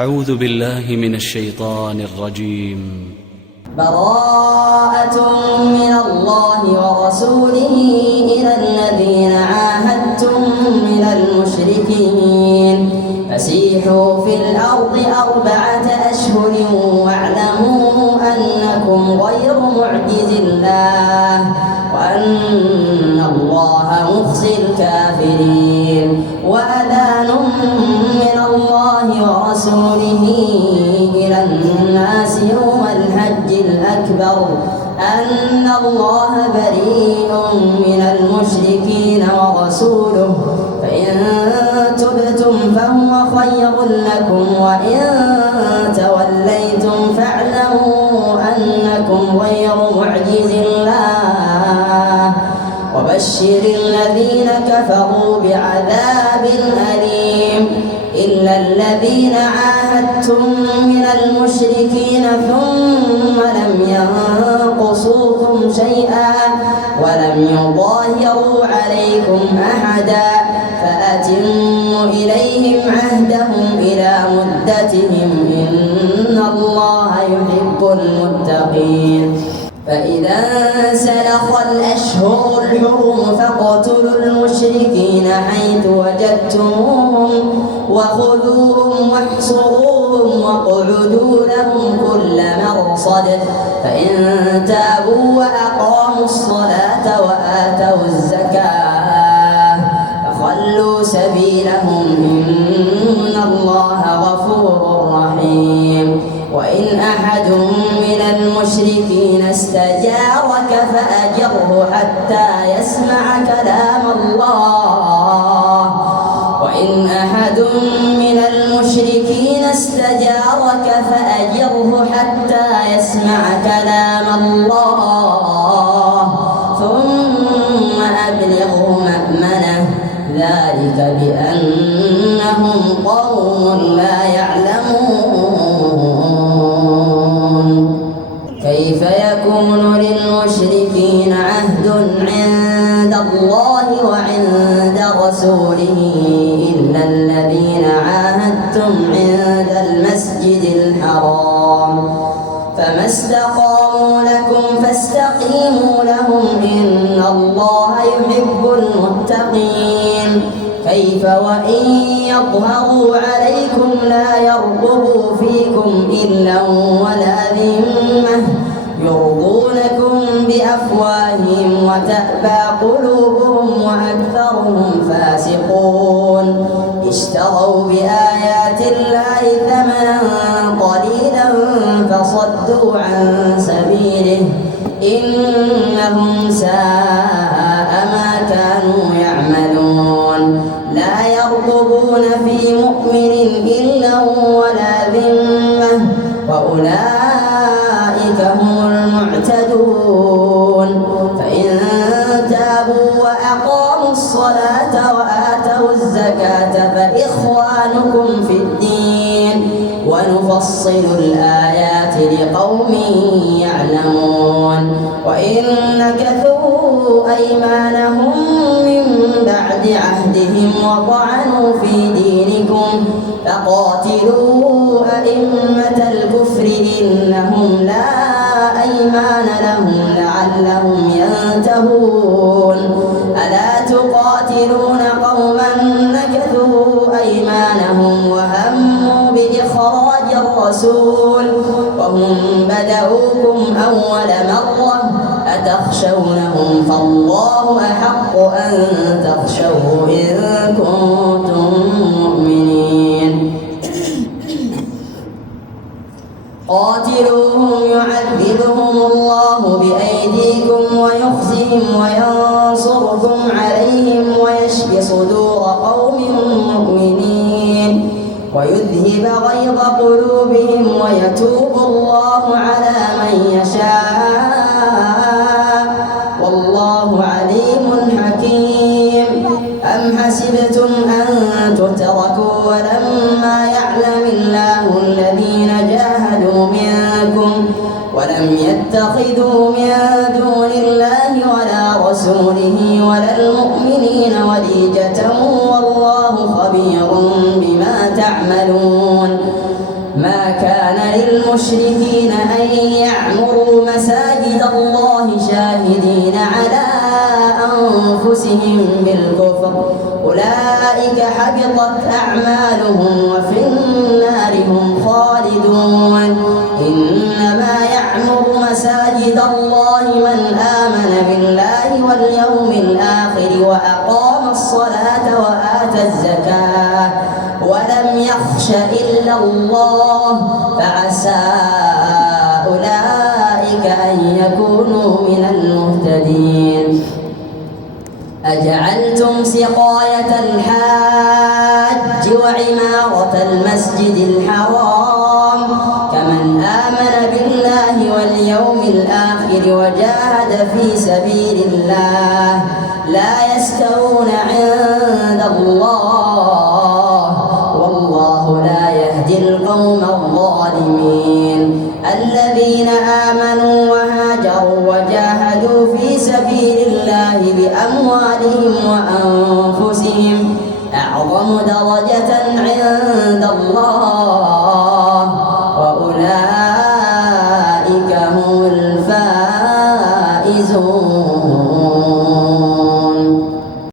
أعوذ بالله من الشيطان الرجيم. براءة من الله ورسوله إلى الذين عاهدتم من المشركين فسيحوا في الأرض 4 أشهر واعلموا أنكم غير معجز الله وأن الله مخزي الكافرين. وأذان من الله ورسوله إلى الناس يوم الحج الأكبر أن الله بريء من المشركين ورسوله فإن تبتم فهو خير لكم وإن توليتم فاعلموا أنكم غير معجز الله وبشر الذين كفروا بعذاب أليم. إلا الذين عاهدتم من المشركين ثم لم ينقصوكم شيئا ولم يظاهروا عليكم أحدا فأتموا إليهم عهدهم إلى مدتهم إن الله يحب المتقين. فإذا انسلخ الأشهر الحرم فاقتلوا المشركين حيث وجدتموهم وخذوهم واحصروهم واقعدوا لهم كل مرصد فإن تابوا وأقاموا الصلاة وآتوا الزكاة فخلوا سبيلهم إن الله غفور رحيم. وإن أحد من المشركين استجارك فأجره حتى يسمع كلام الله. وإن أحد من المشركين استجارك فأجره حتى يسمع كلام الله ثم أبلغه مأمنه ذلك بأنهم قوم لا يعلمون. كيف يكون للمشركين عهد عند الله وعند رسوله إلا الذين عاهدتم عند المسجد الحرام فما استقاموا لكم فاستقيموا لهم إن الله يحب المتقين. كيف وإن يظهروا عليكم لا يرقبوا فيكم إلا ولا ذمة يرضونكم بأفواههم وتأبى قلوبهم وأكثرهم فاسقون. اشتروا بآيات الله ثمنا قليلا فصدوا عن سبيله إنهم ساء ما كانوا يعملون. لا يرقبون في مؤمن إلا ولا ذمة وأولئك هم المعتدون. فإن تابوا وأقاموا الصلاة وآتوا الزكاة فإخوانكم في الدين ونفصل الآيات لقوم يعلمون. وإن نكثوا أيمانهم من بعد عهدهم وطعنوا في دينكم فقاتلوا أئمة الكفر إنهم لا أيمان لهم لعلهم ينتهون. ألا تقاتلون قوما نكثوا أيمانهم وهموا بإخراج الرسول وهم بدؤوكم أول مرة أتخشونهم فالله أحق أن تخشوه إن كنتم مؤمنين. قاتلوهم يعذبهم الله بأيديكم ويخزهم وينصركم عليهم ويشفي صدور قوم مؤمنين ويذهب غيظ قلوبهم ويتوب الله على من يشاء والله عليم حكيم. أم حسبتم أن تتركوا ولما يعلم الله الذين جاهدوا منكم ولم يتخذوا من دون الله ولا رسوله ولا المؤمنين وليجة والله خبير بما تعملون. ما كان للمشركين أن يعمروا مساجد الله شاهدين على أنفسهم بالكفر أولئك حبطت أعمالهم وفي النار هم خالدون إنما يعمر مساجد الله من آمن بالله واليوم الآخر وأقام الصلاة وآتى الزكاة ولم يخش إلا الله فعسى أولئك أن يكونوا من المهتدين أجعلتم سقاية الحاج وعمارة المسجد الحرام كمن آمن بالله واليوم الآخر وجاهد في سبيل الله لا يستوون عند الله والله لا يهدي القوم الظالمين الذين آمنوا وهاجروا وجاهدوا في سبيل الله بأموالهم وأنفسهم أعظم درجة عند الله